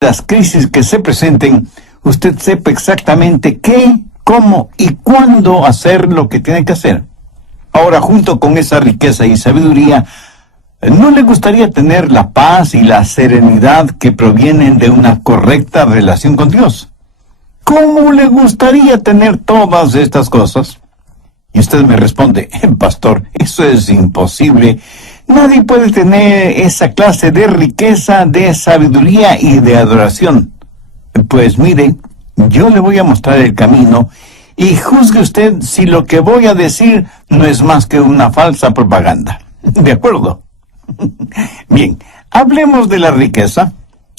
las crisis que se presenten, usted sepa exactamente qué, cómo y cuándo hacer lo que tiene que hacer. Ahora, junto con esa riqueza y sabiduría, ¿no le gustaría tener la paz y la serenidad que provienen de una correcta relación con Dios? ¿Cómo le gustaría tener todas estas cosas? Y usted me responde, pastor, eso es imposible. Nadie puede tener esa clase de riqueza, de sabiduría y de adoración. Pues mire, yo le voy a mostrar el camino y juzgue usted si lo que voy a decir no es más que una falsa propaganda. ¿De acuerdo? Bien, hablemos de la riqueza.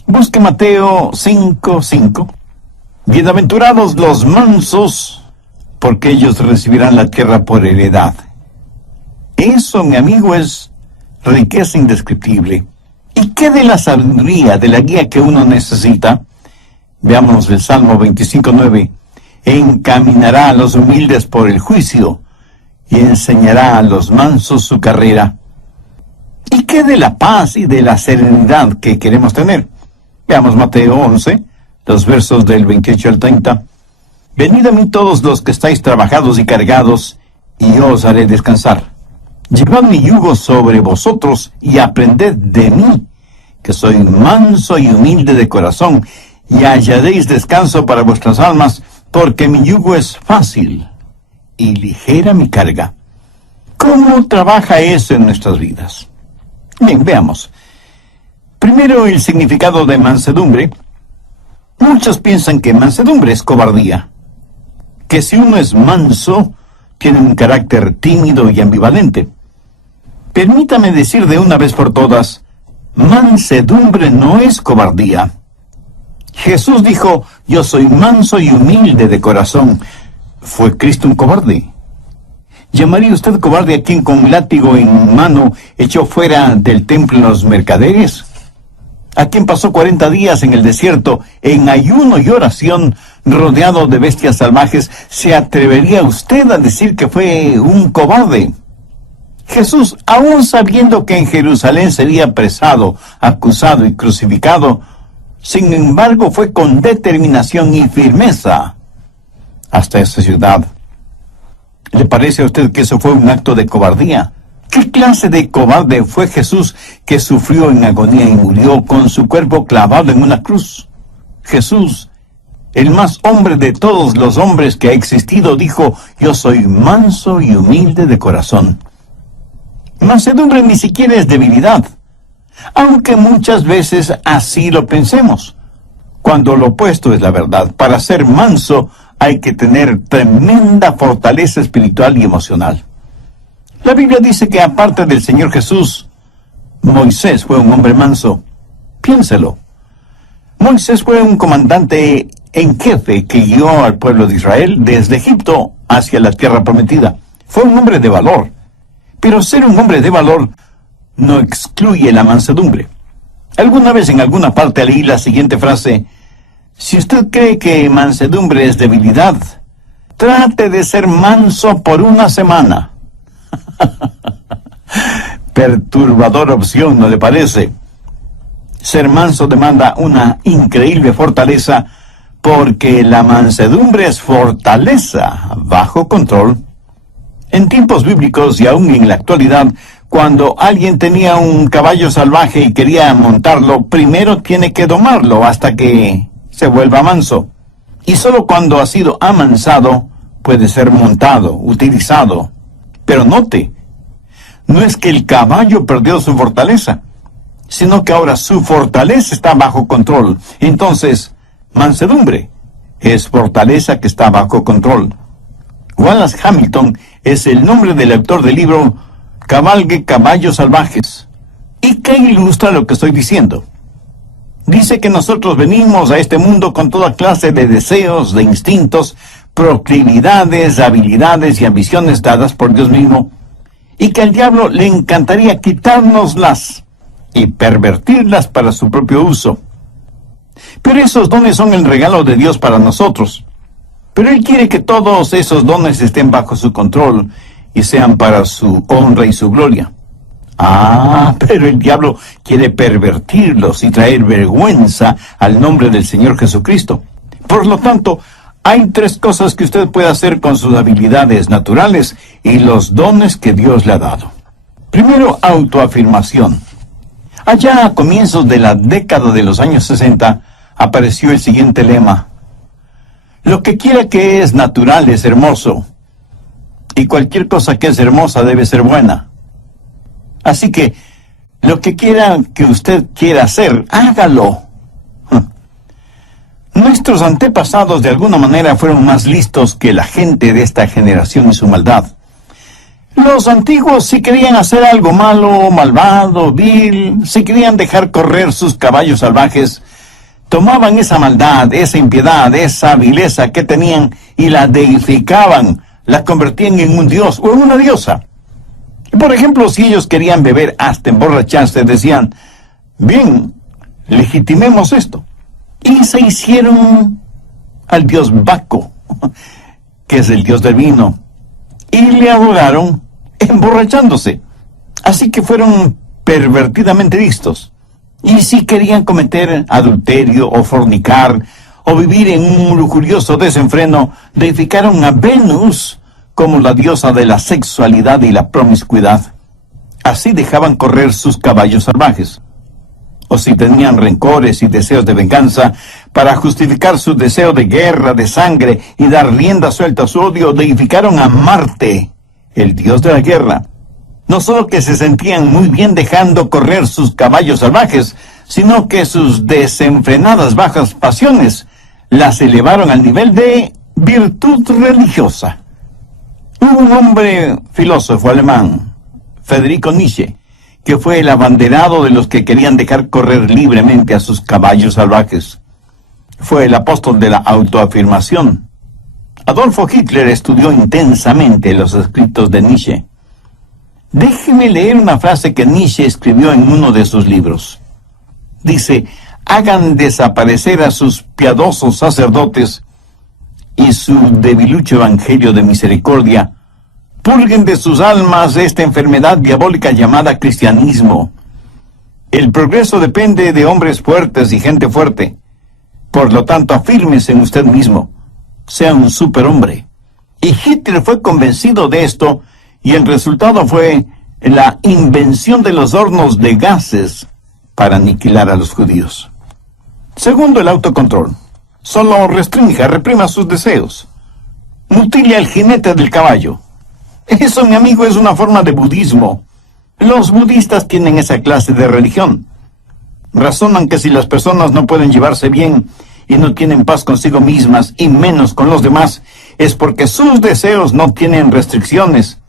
Busque Mateo 5:5. Bienaventurados los mansos, porque ellos recibirán la tierra por heredad. Eso, mi amigo, es riqueza indescriptible. ¿Y qué de la sabiduría, de la guía que uno necesita? Veamos el Salmo 25:9. Encaminará a los humildes por el juicio y enseñará a los mansos su carrera. ¿Y qué de la paz y de la serenidad que queremos tener? Veamos Mateo 11, los versos del 28 al 30. Venid a mí todos los que estáis trabajados y cargados, y yo os haré descansar. Llevad mi yugo sobre vosotros y aprended de mí, que soy manso y humilde de corazón, y hallaréis descanso para vuestras almas, porque mi yugo es fácil y ligera mi carga. ¿Cómo trabaja eso en nuestras vidas? Bien, veamos. Primero, el significado de mansedumbre. Muchos piensan que mansedumbre es cobardía, que si uno es manso, tiene un carácter tímido y ambivalente. Permítame decir de una vez por todas, mansedumbre no es cobardía. Jesús dijo, yo soy manso y humilde de corazón. ¿Fue Cristo un cobarde? ¿Llamaría usted cobarde a quien con látigo en mano echó fuera del templo los mercaderes? ¿A quien pasó 40 días en el desierto, en ayuno y oración, rodeado de bestias salvajes? ¿Se atrevería usted a decir que fue un cobarde? Jesús, aún sabiendo que en Jerusalén sería apresado, acusado y crucificado, sin embargo fue con determinación y firmeza hasta esta ciudad. ¿Le parece a usted que eso fue un acto de cobardía? ¿Qué clase de cobarde fue Jesús que sufrió en agonía y murió con su cuerpo clavado en una cruz? Jesús, el más hombre de todos los hombres que ha existido, dijo, yo soy manso y humilde de corazón. Mansedumbre ni siquiera es debilidad, aunque muchas veces así lo pensemos, cuando lo opuesto es la verdad. Para ser manso hay que tener tremenda fortaleza espiritual y emocional. La Biblia dice que aparte del Señor Jesús, Moisés fue un hombre manso. Piénselo. Moisés fue un comandante en jefe que guió al pueblo de Israel desde Egipto hacia la tierra prometida. Fue un hombre de valor. Pero ser un hombre de valor no excluye la mansedumbre. Alguna vez en alguna parte leí la siguiente frase: si usted cree que mansedumbre es debilidad, trate de ser manso por una semana. Perturbadora opción, ¿no le parece? Ser manso demanda una increíble fortaleza, porque la mansedumbre es fortaleza bajo control. En tiempos bíblicos y aún en la actualidad, cuando alguien tenía un caballo salvaje y quería montarlo, primero tiene que domarlo hasta que se vuelva manso. Y solo cuando ha sido amansado puede ser montado, utilizado. Pero note, no es que el caballo perdió su fortaleza, sino que ahora su fortaleza está bajo control. Entonces, mansedumbre es fortaleza que está bajo control. Wallace Hamilton es el nombre del autor del libro Cabalgue caballos salvajes. ¿Y qué ilustra lo que estoy diciendo? Dice que nosotros venimos a este mundo con toda clase de deseos, de instintos, proclividades, habilidades y ambiciones dadas por Dios mismo, y que al diablo le encantaría quitárnoslas y pervertirlas para su propio uso. Pero esos dones son el regalo de Dios para nosotros. Pero Él quiere que todos esos dones estén bajo su control y sean para su honra y su gloria. Pero el diablo quiere pervertirlos y traer vergüenza al nombre del Señor Jesucristo. Por lo tanto, hay tres cosas que usted puede hacer con sus habilidades naturales y los dones que Dios le ha dado. Primero, autoafirmación. Allá a comienzos de la década de los años 60, apareció el siguiente lema: lo que quiera que es natural es hermoso, y cualquier cosa que es hermosa debe ser buena. Así que, lo que quiera que usted quiera hacer, hágalo. Nuestros antepasados de alguna manera fueron más listos que la gente de esta generación y su maldad. Los antiguos, si querían hacer algo malo, malvado, vil, si querían dejar correr sus caballos salvajes, tomaban esa maldad, esa impiedad, esa vileza que tenían y la deificaban, la convertían en un dios o en una diosa. Por ejemplo, si ellos querían beber hasta emborracharse, decían: bien, legitimemos esto. Y se hicieron al dios Baco, que es el dios del vino, y le adoraron emborrachándose. Así que fueron pervertidamente listos. Y si querían cometer adulterio o fornicar o vivir en un lujurioso desenfreno, deificaron a Venus como la diosa de la sexualidad y la promiscuidad. Así dejaban correr sus caballos salvajes. O si tenían rencores y deseos de venganza, para justificar su deseo de guerra, de sangre y dar rienda suelta a su odio, deificaron a Marte, el dios de la guerra. No solo que se sentían muy bien dejando correr sus caballos salvajes, sino que sus desenfrenadas bajas pasiones las elevaron al nivel de virtud religiosa. Hubo un hombre filósofo alemán, Friedrich Nietzsche, que fue el abanderado de los que querían dejar correr libremente a sus caballos salvajes. Fue el apóstol de la autoafirmación. Adolfo Hitler estudió intensamente los escritos de Nietzsche. Déjeme leer una frase que Nietzsche escribió en uno de sus libros. Dice: hagan desaparecer a sus piadosos sacerdotes y su debilucho evangelio de misericordia. Purguen de sus almas esta enfermedad diabólica llamada cristianismo. El progreso depende de hombres fuertes y gente fuerte. Por lo tanto, afírmese en usted mismo. Sea un superhombre. Y Hitler fue convencido de esto, y el resultado fue la invención de los hornos de gases para aniquilar a los judíos. Segundo, el autocontrol. Solo restrinja, reprima sus deseos. Mutile al jinete del caballo. Eso, mi amigo, es una forma de budismo. Los budistas tienen esa clase de religión. Razonan que si las personas no pueden llevarse bien y no tienen paz consigo mismas y menos con los demás, es porque sus deseos no tienen restricciones,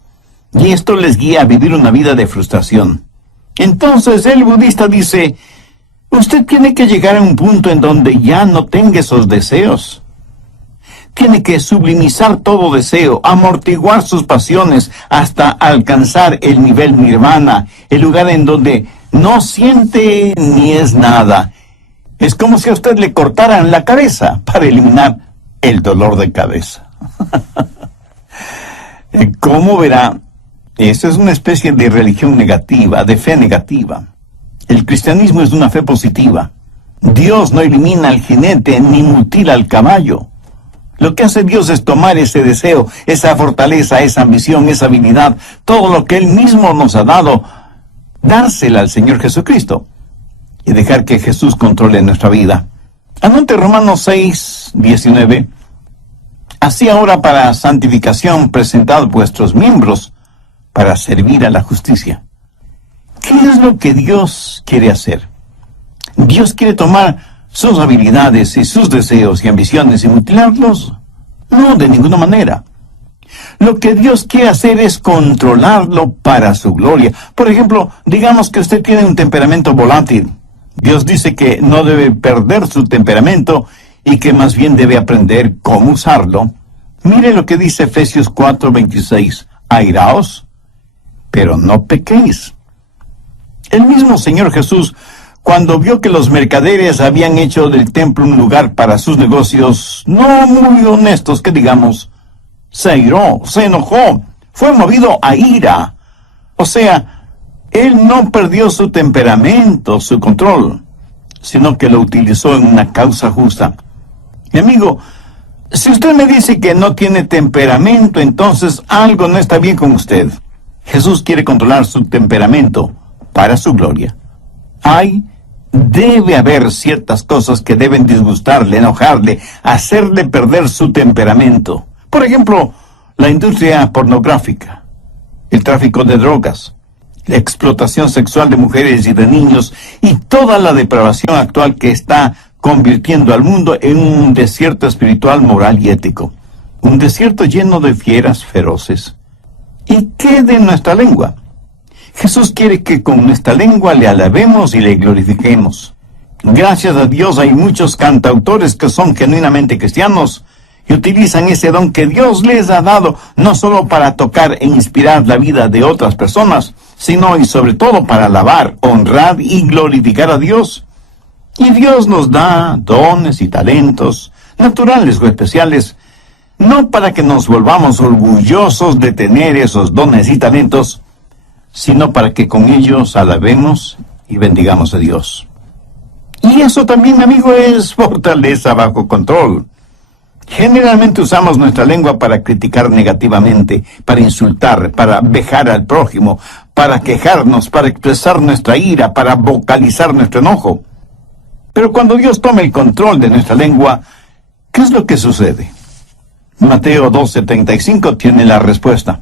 y esto les guía a vivir una vida de frustración. Entonces el budista dice: usted tiene que llegar a un punto en donde ya no tenga esos deseos. Tiene que sublimizar todo deseo, amortiguar sus pasiones hasta alcanzar el nivel nirvana, el lugar en donde no siente ni es nada. Es como si a usted le cortaran la cabeza para eliminar el dolor de cabeza. ¿Cómo verá? Eso es una especie de religión negativa, de fe negativa. El cristianismo es una fe positiva. Dios no elimina al jinete ni mutila al caballo. Lo que hace Dios es tomar ese deseo, esa fortaleza, esa ambición, esa habilidad, todo lo que Él mismo nos ha dado, dársela al Señor Jesucristo y dejar que Jesús controle nuestra vida. Anote Romanos 6:19. Así ahora para santificación presentad vuestros miembros para servir a la justicia. ¿Qué es lo que Dios quiere hacer? Dios quiere tomar sus habilidades y sus deseos y ambiciones y mutilarlos. No, de ninguna manera. Lo que Dios quiere hacer es controlarlo para su gloria. Por ejemplo, digamos que usted tiene un temperamento volátil. Dios dice que no debe perder su temperamento y que más bien debe aprender cómo usarlo. Mire lo que dice Efesios 4:26. Airaos, pero no pequéis. El mismo Señor Jesús, cuando vio que los mercaderes habían hecho del templo un lugar para sus negocios, no muy honestos que digamos, se airó, se enojó, fue movido a ira. O sea, Él no perdió su temperamento, su control, sino que lo utilizó en una causa justa. Mi amigo, si usted me dice que no tiene temperamento, entonces algo no está bien con usted. Jesús quiere controlar su temperamento para su gloria. Debe haber ciertas cosas que deben disgustarle, enojarle, hacerle perder su temperamento. Por ejemplo, la industria pornográfica, el tráfico de drogas, la explotación sexual de mujeres y de niños y toda la depravación actual que está convirtiendo al mundo en un desierto espiritual, moral y ético. Un desierto lleno de fieras feroces. ¿Y qué de nuestra lengua? Jesús quiere que con nuestra lengua le alabemos y le glorifiquemos. Gracias a Dios hay muchos cantautores que son genuinamente cristianos y utilizan ese don que Dios les ha dado, no solo para tocar e inspirar la vida de otras personas, sino y sobre todo para alabar, honrar y glorificar a Dios. Y Dios nos da dones y talentos, naturales o especiales, no para que nos volvamos orgullosos de tener esos dones y talentos, sino para que con ellos alabemos y bendigamos a Dios. Y eso también, mi amigo, es fortaleza bajo control. Generalmente usamos nuestra lengua para criticar negativamente, para insultar, para vejar al prójimo, para quejarnos, para expresar nuestra ira, para vocalizar nuestro enojo. Pero cuando Dios toma el control de nuestra lengua, ¿qué es lo que sucede? Mateo 12:35 tiene la respuesta.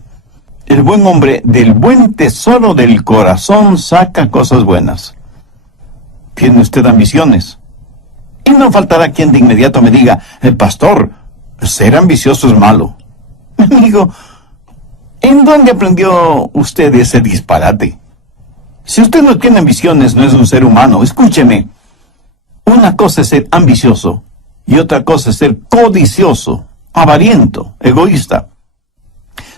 El buen hombre del buen tesoro del corazón saca cosas buenas. ¿Tiene usted ambiciones? Y no faltará quien de inmediato me diga, pastor, ser ambicioso es malo. Amigo, ¿en dónde aprendió usted ese disparate? Si usted no tiene ambiciones, no es un ser humano. Escúcheme. Una cosa es ser ambicioso y otra cosa es ser codicioso, avariento, egoísta.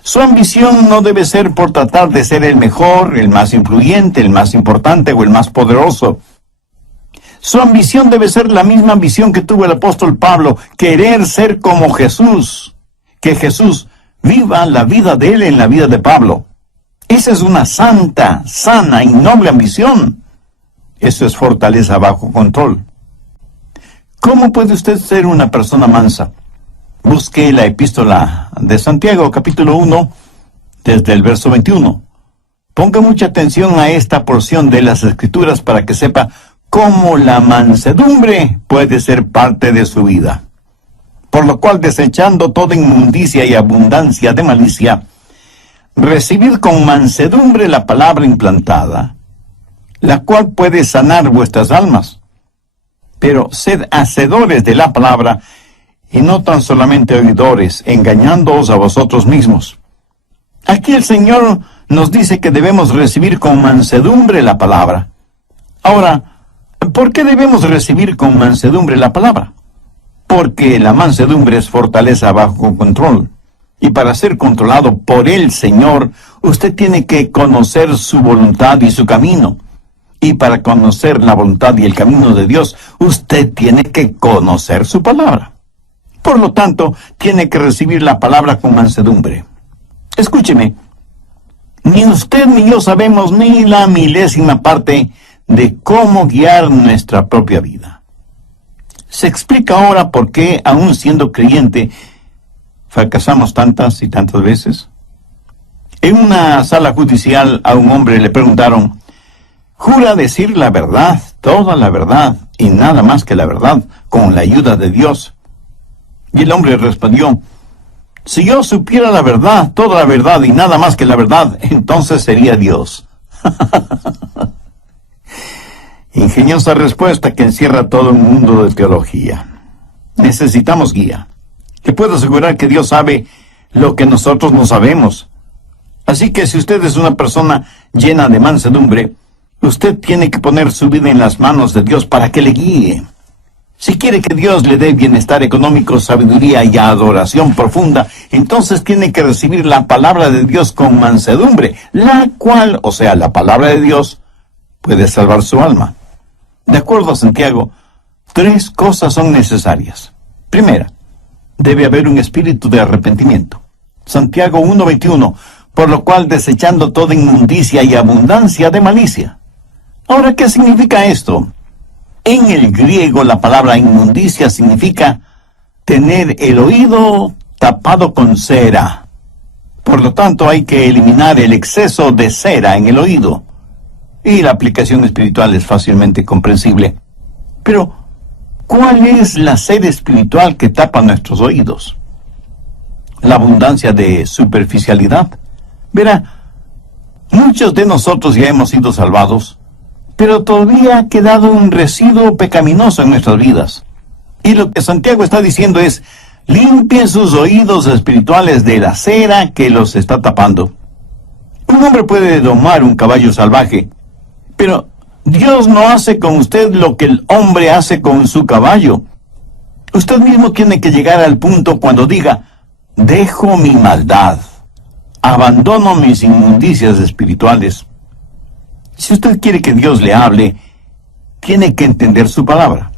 Su ambición no debe ser por tratar de ser el mejor, el más influyente, el más importante o el más poderoso. Su ambición debe ser la misma ambición que tuvo el apóstol Pablo, querer ser como Jesús, que Jesús viva la vida de él en la vida de Pablo. Esa es una santa, sana y noble ambición. Eso es fortaleza bajo control. ¿Cómo puede usted ser una persona mansa? Busque la epístola de Santiago, capítulo 1, desde el verso 21. Ponga mucha atención a esta porción de las Escrituras para que sepa cómo la mansedumbre puede ser parte de su vida. Por lo cual, desechando toda inmundicia y abundancia de malicia, recibid con mansedumbre la palabra implantada, la cual puede sanar vuestras almas. Pero sed hacedores de la palabra, y no tan solamente oidores, engañándoos a vosotros mismos. Aquí el Señor nos dice que debemos recibir con mansedumbre la palabra. Ahora, ¿por qué debemos recibir con mansedumbre la palabra? Porque la mansedumbre es fortaleza bajo control. Y para ser controlado por el Señor, usted tiene que conocer su voluntad y su camino. Y para conocer la voluntad y el camino de Dios, usted tiene que conocer su palabra. Por lo tanto, tiene que recibir la palabra con mansedumbre. Escúcheme, ni usted ni yo sabemos ni la milésima parte de cómo guiar nuestra propia vida. Se explica ahora por qué, aún siendo creyente, fracasamos tantas y tantas veces. En una sala judicial a un hombre le preguntaron, ¿jura decir la verdad, toda la verdad y nada más que la verdad, con la ayuda de Dios? Y el hombre respondió, si yo supiera la verdad, toda la verdad y nada más que la verdad, entonces sería Dios. Ingeniosa respuesta que encierra todo un mundo de teología. Necesitamos guía. Le puedo asegurar que Dios sabe lo que nosotros no sabemos. Así que si usted es una persona llena de mansedumbre, usted tiene que poner su vida en las manos de Dios para que le guíe. Si quiere que Dios le dé bienestar económico, sabiduría y adoración profunda, entonces tiene que recibir la palabra de Dios con mansedumbre, la cual, o sea, la palabra de Dios, puede salvar su alma. De acuerdo a Santiago, 3 cosas son necesarias. Primera, debe haber un espíritu de arrepentimiento. Santiago 1:21, por lo cual desechando toda inmundicia y abundancia de malicia. Ahora, ¿qué significa esto? En el griego la palabra inmundicia significa tener el oído tapado con cera. Por lo tanto, hay que eliminar el exceso de cera en el oído. Y la aplicación espiritual es fácilmente comprensible. Pero, ¿cuál es la cera espiritual que tapa nuestros oídos? La abundancia de superficialidad. Verá, muchos de nosotros ya hemos sido salvados, pero todavía ha quedado un residuo pecaminoso en nuestras vidas. Y lo que Santiago está diciendo es, limpien sus oídos espirituales de la cera que los está tapando. Un hombre puede domar un caballo salvaje, pero Dios no hace con usted lo que el hombre hace con su caballo. Usted mismo tiene que llegar al punto cuando diga, dejo mi maldad, abandono mis inmundicias espirituales. Si usted quiere que Dios le hable, tiene que entender su palabra.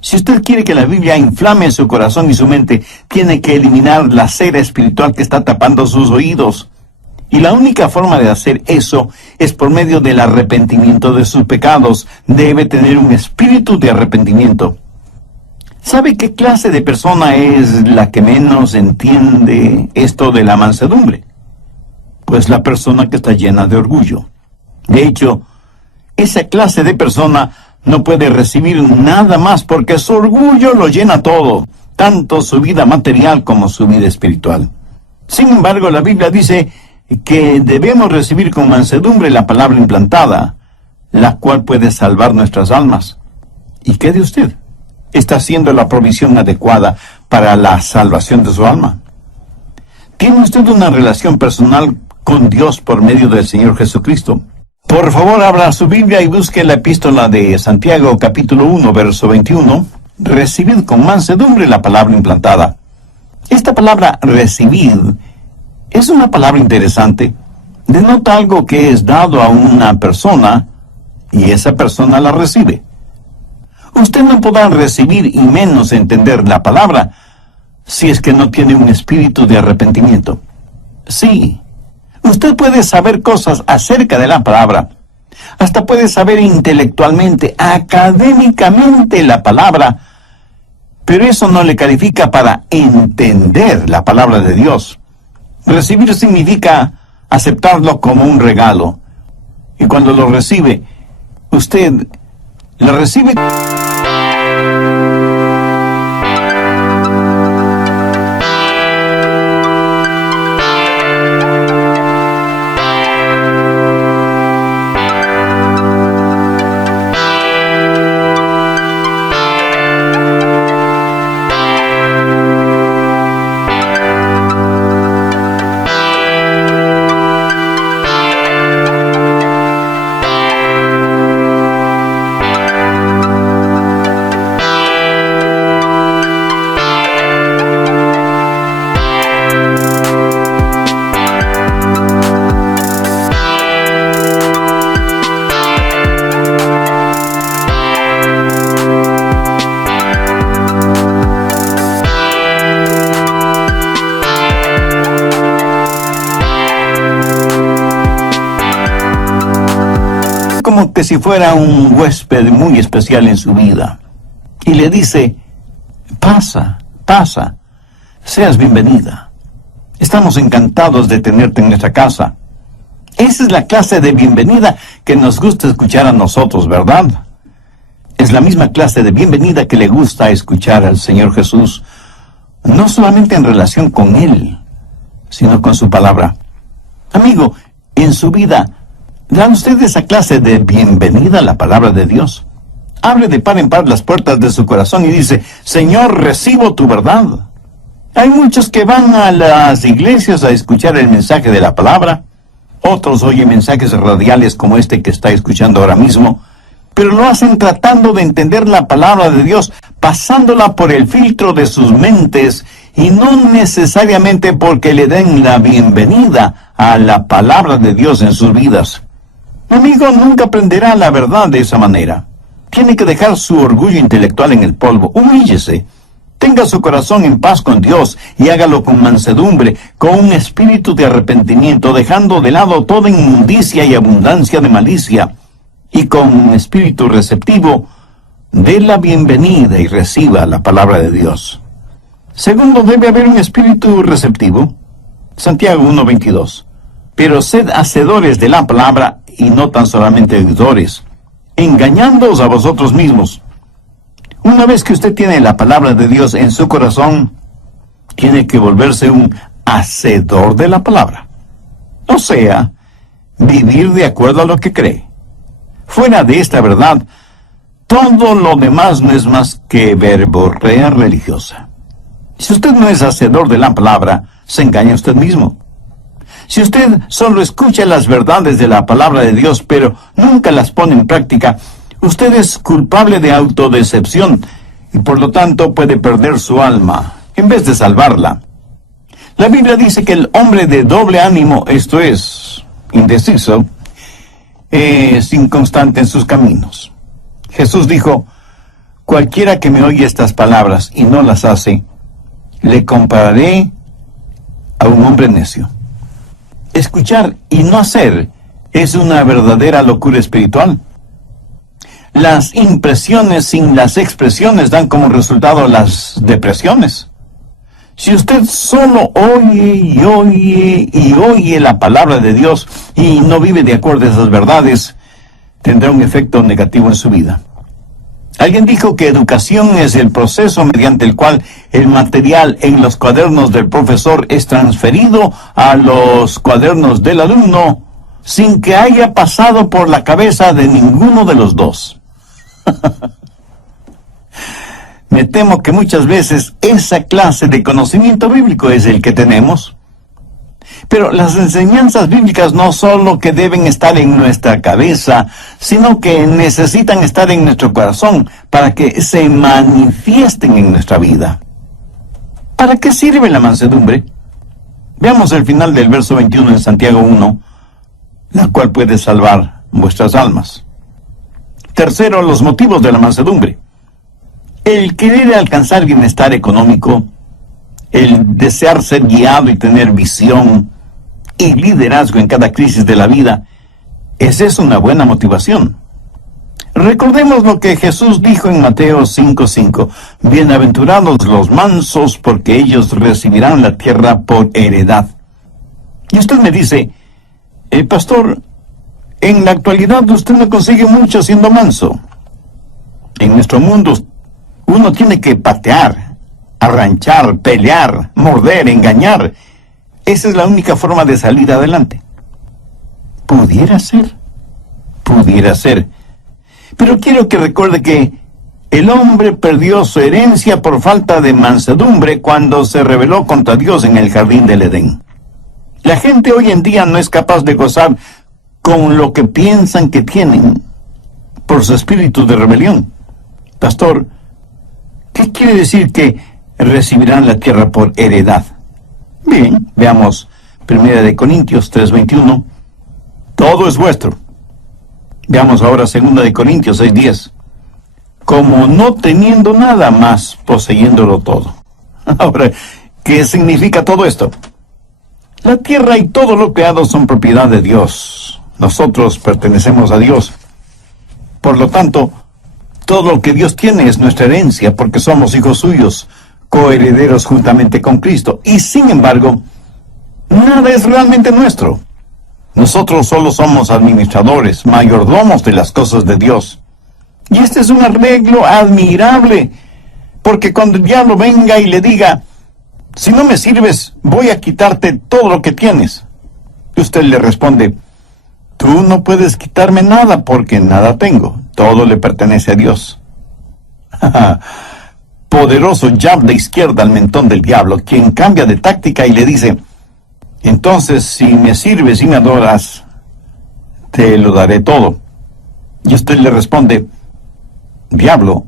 Si usted quiere que la Biblia inflame su corazón y su mente, tiene que eliminar la cera espiritual que está tapando sus oídos. Y la única forma de hacer eso es por medio del arrepentimiento de sus pecados. Debe tener un espíritu de arrepentimiento. ¿Sabe qué clase de persona es la que menos entiende esto de la mansedumbre? Pues la persona que está llena de orgullo. De hecho, esa clase de persona no puede recibir nada más porque su orgullo lo llena todo, tanto su vida material como su vida espiritual. Sin embargo, la Biblia dice que debemos recibir con mansedumbre la palabra implantada, la cual puede salvar nuestras almas. ¿Y qué de usted? ¿Está haciendo la provisión adecuada para la salvación de su alma? ¿Tiene usted una relación personal con Dios por medio del Señor Jesucristo? Por favor, abra su Biblia y busque la epístola de Santiago, capítulo 1, verso 21. Recibid con mansedumbre la palabra implantada. Esta palabra recibid es una palabra interesante. Denota algo que es dado a una persona y esa persona la recibe. Usted no podrá recibir y menos entender la palabra si es que no tiene un espíritu de arrepentimiento. Sí, usted puede saber cosas acerca de la palabra, hasta puede saber intelectualmente, académicamente la palabra, pero eso no le califica para entender la palabra de Dios. Recibir significa aceptarlo como un regalo, y cuando lo recibe, usted lo recibe. Como que si fuera un huésped muy especial en su vida, y le dice, pasa, seas bienvenida. Estamos encantados de tenerte en nuestra casa. Esa es la clase de bienvenida que nos gusta escuchar a nosotros, ¿verdad? Es la misma clase de bienvenida que le gusta escuchar al Señor Jesús, no solamente en relación con Él, sino con su palabra. Amigo, en su vida, ¿dan usted esa clase de bienvenida a la palabra de Dios? Abre de par en par las puertas de su corazón y dice, Señor, recibo tu verdad. Hay muchos que van a las iglesias a escuchar el mensaje de la palabra. Otros oyen mensajes radiales como este que está escuchando ahora mismo, pero lo hacen tratando de entender la palabra de Dios, pasándola por el filtro de sus mentes, y no necesariamente porque le den la bienvenida a la palabra de Dios en sus vidas. Mi amigo nunca aprenderá la verdad de esa manera. Tiene que dejar su orgullo intelectual en el polvo. Humíllese Tenga su corazón en paz con Dios y hágalo con mansedumbre, con un espíritu de arrepentimiento, dejando de lado toda inmundicia y abundancia de malicia, y con un espíritu receptivo, dé la bienvenida y reciba la palabra de Dios. Segundo, debe haber un espíritu receptivo. Santiago 1:22. Pero sed hacedores de la palabra y no tan solamente oidores, engañándoos a vosotros mismos. Una vez que usted tiene la palabra de Dios en su corazón, tiene que volverse un hacedor de la palabra. O sea, vivir de acuerdo a lo que cree. Fuera de esta verdad, todo lo demás no es más que verborrea religiosa. Si usted no es hacedor de la palabra, se engaña usted mismo. Si usted solo escucha las verdades de la palabra de Dios, pero nunca las pone en práctica, usted es culpable de autodecepción y por lo tanto puede perder su alma en vez de salvarla. La Biblia dice que el hombre de doble ánimo, esto es, indeciso, es inconstante en sus caminos. Jesús dijo, cualquiera que me oye estas palabras y no las hace, le compararé a un hombre necio. Escuchar y no hacer es una verdadera locura espiritual. Las impresiones sin las expresiones dan como resultado las depresiones. Si usted solo oye y oye y oye la palabra de Dios y no vive de acuerdo a esas verdades, tendrá un efecto negativo en su vida. Alguien dijo que educación es el proceso mediante el cual el material en los cuadernos del profesor es transferido a los cuadernos del alumno sin que haya pasado por la cabeza de ninguno de los dos. Me temo que muchas veces esa clase de conocimiento bíblico es el que tenemos. Pero las enseñanzas bíblicas no solo que deben estar en nuestra cabeza, sino que necesitan estar en nuestro corazón para que se manifiesten en nuestra vida. ¿Para qué sirve la mansedumbre? Veamos el final del verso 21 en Santiago 1, la cual puede salvar vuestras almas. Tercero, los motivos de la mansedumbre. El querer alcanzar bienestar económico, el desear ser guiado y tener visión y liderazgo en cada crisis de la vida, esa es una buena motivación. Recordemos lo que Jesús dijo en Mateo 5:5. Bienaventurados los mansos, porque ellos recibirán la tierra por heredad. Y usted me dice, pastor, en la actualidad usted no consigue mucho siendo manso. En nuestro mundo uno tiene que patear, arranchar, pelear, morder, engañar. Esa es la única forma de salir adelante. Pudiera ser. Pero quiero que recuerde que el hombre perdió su herencia por falta de mansedumbre cuando se rebeló contra Dios en el jardín del Edén. La gente hoy en día no es capaz de gozar con lo que piensan que tienen por su espíritu de rebelión. Pastor, ¿qué quiere decir que recibirán la tierra por heredad? Bien, veamos 1 Corintios 3:21. Todo es vuestro. Veamos ahora 2 Corintios 6:10. Como no teniendo nada más, poseyéndolo todo. Ahora, ¿qué significa todo esto? La tierra y todo lo creado son propiedad de Dios. Nosotros pertenecemos a Dios. Por lo tanto, todo lo que Dios tiene es nuestra herencia, porque somos hijos suyos, coherederos juntamente con Cristo. Y sin embargo, nada es realmente nuestro. Nosotros solo somos administradores, mayordomos de las cosas de Dios. Y este es un arreglo admirable, porque cuando el diablo venga y le diga, si no me sirves, voy a quitarte todo lo que tienes, usted le responde, tú no puedes quitarme nada porque nada tengo, todo le pertenece a Dios. Poderoso jab de izquierda al mentón del diablo, quien cambia de táctica y le dice, entonces si me sirves y me adoras, te lo daré todo. Y usted le responde, diablo,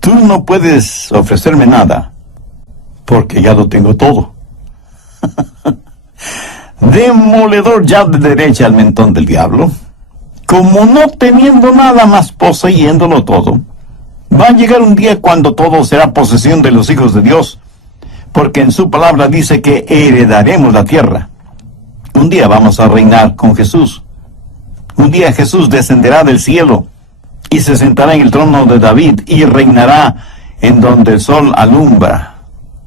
tú no puedes ofrecerme nada, porque ya lo tengo todo. Demoledor jab de derecha al mentón del diablo. Como no teniendo nada más poseyéndolo todo, Va a llegar un día cuando todo será posesión de los hijos de Dios, porque en su palabra dice que heredaremos la tierra. Un día vamos a reinar con Jesús. Un día Jesús descenderá del cielo y se sentará en el trono de David y reinará en donde el sol alumbra,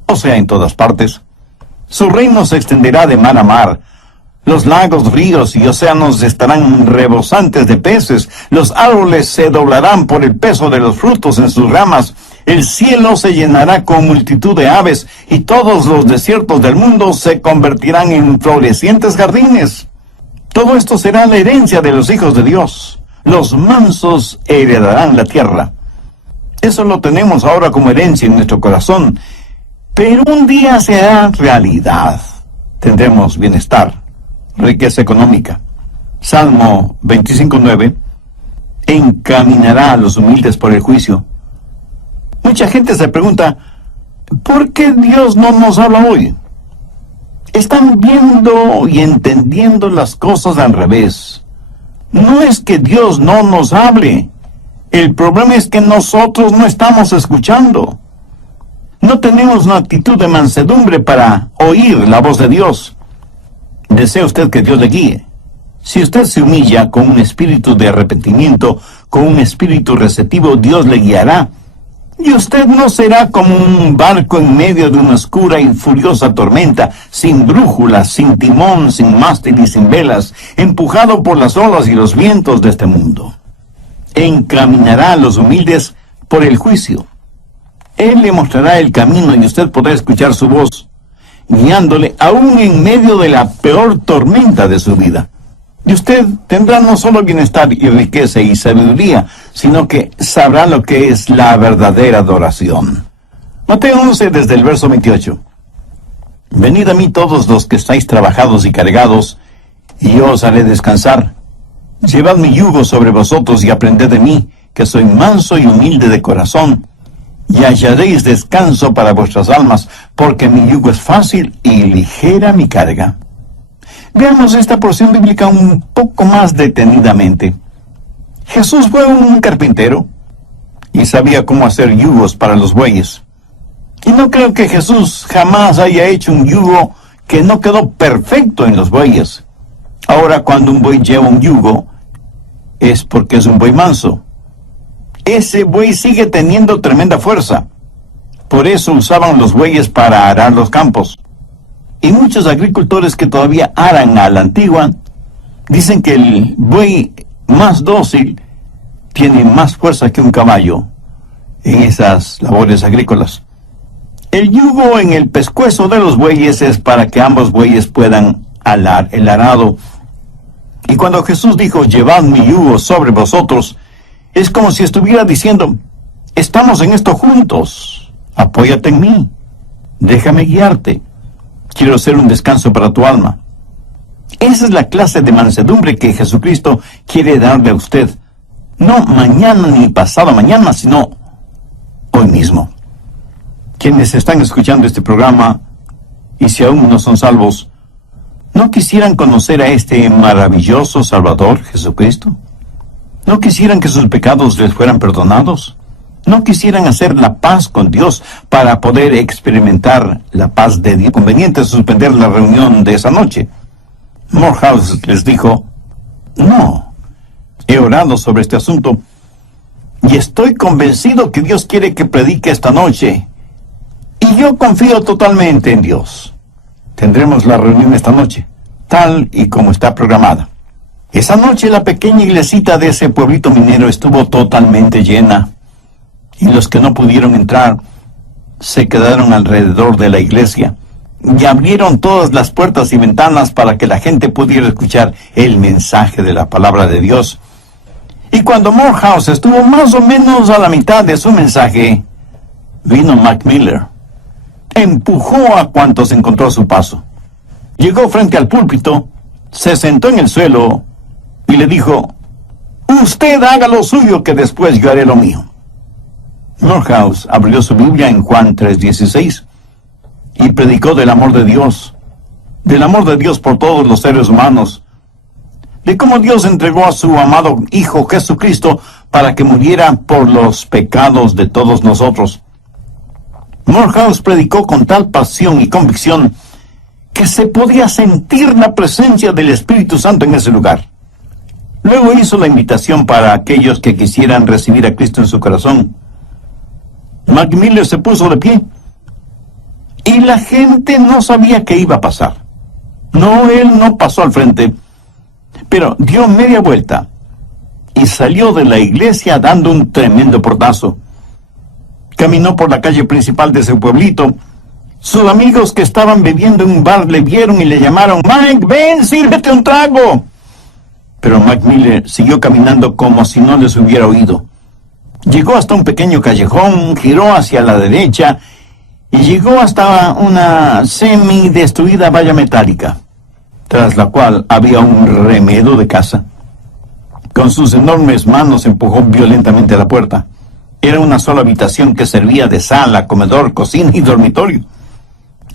o sea, en todas partes. Su reino se extenderá de mar a mar. Los lagos, ríos y océanos estarán rebosantes de peces. Los árboles se doblarán por el peso de los frutos en sus ramas. El cielo se llenará con multitud de aves, y todos los desiertos del mundo se convertirán en florecientes jardines. Todo esto será la herencia de los hijos de Dios. Los mansos heredarán la tierra. Eso lo tenemos ahora como herencia en nuestro corazón. Pero un día será realidad. Tendremos bienestar, riqueza económica. Salmo 25:9. Encaminará a los humildes por el juicio. Mucha gente se pregunta, ¿por qué Dios no nos habla hoy? Están viendo y entendiendo las cosas al revés. No es que Dios no nos hable. El problema es que nosotros no estamos escuchando. No tenemos una actitud de mansedumbre para oír la voz de Dios. ¿Desea usted que Dios le guíe? Si usted se humilla con un espíritu de arrepentimiento, con un espíritu receptivo, Dios le guiará. Y usted no será como un barco en medio de una oscura y furiosa tormenta, sin brújula, sin timón, sin mástil y sin velas, empujado por las olas y los vientos de este mundo. Encaminará a los humildes por el juicio. Él le mostrará el camino y usted podrá escuchar su voz, guiándole aún en medio de la peor tormenta de su vida. Y usted tendrá no solo bienestar y riqueza y sabiduría, sino que sabrá lo que es la verdadera adoración. Mateo 11, desde el verso 28. Venid a mí todos los que estáis trabajados y cargados, y yo os haré descansar. Llevad mi yugo sobre vosotros y aprended de mí, que soy manso y humilde de corazón, y hallaréis descanso para vuestras almas, porque mi yugo es fácil y ligera mi carga. Veamos esta porción bíblica un poco más detenidamente. Jesús fue un carpintero y sabía cómo hacer yugos para los bueyes. Y no creo que Jesús jamás haya hecho un yugo que no quedó perfecto en los bueyes. Ahora, cuando un buey lleva un yugo, es porque es un buey manso. Ese buey sigue teniendo tremenda fuerza. Por eso usaban los bueyes para arar los campos. Y muchos agricultores que todavía aran a la antigua, dicen que el buey más dócil tiene más fuerza que un caballo en esas labores agrícolas. El yugo en el pescuezo de los bueyes es para que ambos bueyes puedan alar el arado. Y cuando Jesús dijo, llevad mi yugo sobre vosotros, es como si estuviera diciendo, estamos en esto juntos, apóyate en mí, déjame guiarte, quiero ser un descanso para tu alma. Esa es la clase de mansedumbre que Jesucristo quiere darle a usted, no mañana ni pasado mañana, sino hoy mismo. Quienes están escuchando este programa, y si aún no son salvos, ¿no quisieran conocer a este maravilloso Salvador, Jesucristo? ¿No quisieran que sus pecados les fueran perdonados? ¿No quisieran hacer la paz con Dios para poder experimentar la paz de Dios? Conveniente suspender la reunión de esa noche. Morehouse les dijo, no, he orado sobre este asunto y estoy convencido que Dios quiere que predique esta noche. Y yo confío totalmente en Dios. Tendremos la reunión esta noche, tal y como está programada. Esa noche la pequeña iglesita de ese pueblito minero estuvo totalmente llena, y los que no pudieron entrar se quedaron alrededor de la iglesia y abrieron todas las puertas y ventanas para que la gente pudiera escuchar el mensaje de la palabra de Dios. Y cuando Morehouse estuvo más o menos a la mitad de su mensaje, vino Mac Miller. Empujó a cuantos encontró a su paso. Llegó frente al púlpito, se sentó en el suelo y le dijo, usted haga lo suyo que después yo haré lo mío. Morehouse abrió su Biblia en Juan 3:16 y predicó del amor de Dios por todos los seres humanos, de cómo Dios entregó a su amado Hijo Jesucristo para que muriera por los pecados de todos nosotros. Morehouse predicó con tal pasión y convicción que se podía sentir la presencia del Espíritu Santo en ese lugar. Luego hizo la invitación para aquellos que quisieran recibir a Cristo en su corazón. Mac Miller se puso de pie y la gente no sabía qué iba a pasar. No, él no pasó al frente, pero dio media vuelta y salió de la iglesia dando un tremendo portazo. Caminó por la calle principal de su pueblito. Sus amigos que estaban bebiendo en un bar le vieron y le llamaron: «Mike, ven, sírvete un trago». Pero Mac Miller siguió caminando como si no les hubiera oído. Llegó hasta un pequeño callejón, giró hacia la derecha y llegó hasta una semi-destruida valla metálica, tras la cual había un remedo de casa. Con sus enormes manos empujó violentamente a la puerta. Era una sola habitación que servía de sala, comedor, cocina y dormitorio.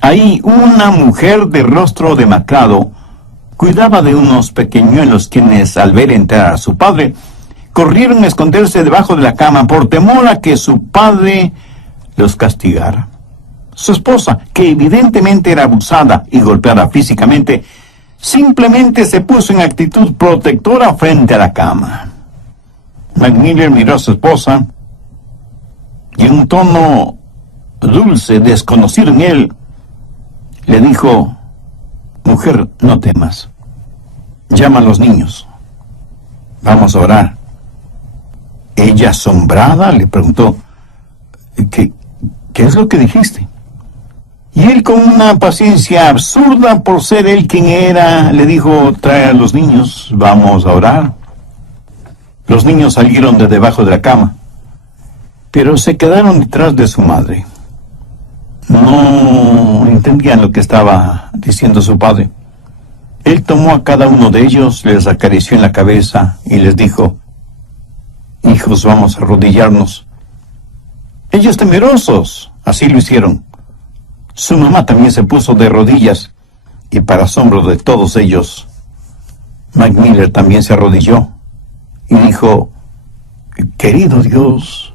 Ahí una mujer de rostro demacrado cuidaba de unos pequeñuelos quienes, al ver entrar a su padre, corrieron a esconderse debajo de la cama por temor a que su padre los castigara. Su esposa, que evidentemente era abusada y golpeada físicamente, simplemente se puso en actitud protectora frente a la cama. Mac Miller miró a su esposa y en un tono dulce, desconocido en él, le dijo: «Mujer, no temas. Llama a los niños. Vamos a orar». Ella, asombrada, le preguntó: ¿Qué es lo que dijiste? Y él, con una paciencia absurda por ser él quien era, le dijo: «Trae a los niños, vamos a orar». Los niños salieron de debajo de la cama, pero se quedaron detrás de su madre. No entendían lo que estaba diciendo su padre. Él tomó a cada uno de ellos, les acarició en la cabeza y les dijo: «Hijos, vamos a arrodillarnos». Ellos, temerosos, así lo hicieron. Su mamá también se puso de rodillas y, para asombro de todos ellos, Mac Miller también se arrodilló y dijo: «Querido Dios»,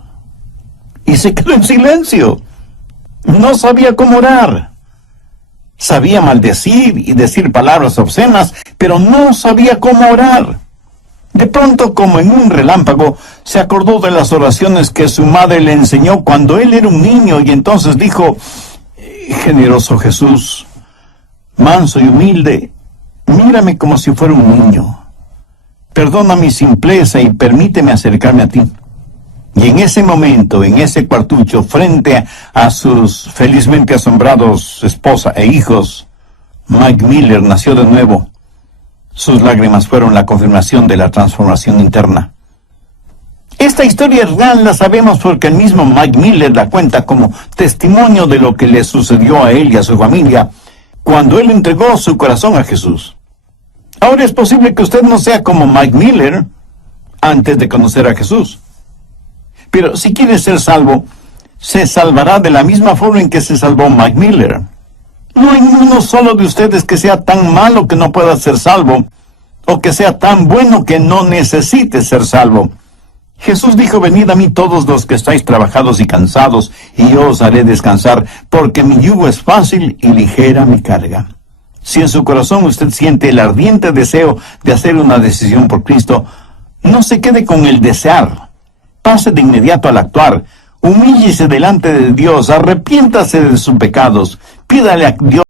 y se quedó en silencio. No sabía cómo orar. Sabía maldecir y decir palabras obscenas, pero no sabía cómo orar. De pronto, como en un relámpago, se acordó de las oraciones que su madre le enseñó cuando él era un niño, y entonces dijo: «Generoso Jesús, manso y humilde, mírame como si fuera un niño. Perdona mi simpleza y permíteme acercarme a ti». Y en ese momento, en ese cuartucho, frente a sus felizmente asombrados esposa e hijos, Mac Miller nació de nuevo. Sus lágrimas fueron la confirmación de la transformación interna. Esta historia real la sabemos porque el mismo Mac Miller la cuenta como testimonio de lo que le sucedió a él y a su familia cuando él entregó su corazón a Jesús. Ahora es posible que usted no sea como Mac Miller antes de conocer a Jesús. Pero si quiere ser salvo, se salvará de la misma forma en que se salvó Mac Miller. No hay uno solo de ustedes que sea tan malo que no pueda ser salvo, o que sea tan bueno que no necesite ser salvo. Jesús dijo: «Venid a mí todos los que estáis trabajados y cansados, y yo os haré descansar, porque mi yugo es fácil y ligera mi carga». Si en su corazón usted siente el ardiente deseo de hacer una decisión por Cristo, no se quede con el desear. Pase de inmediato al actuar. Humíllese delante de Dios, arrepiéntase de sus pecados, pídale a Dios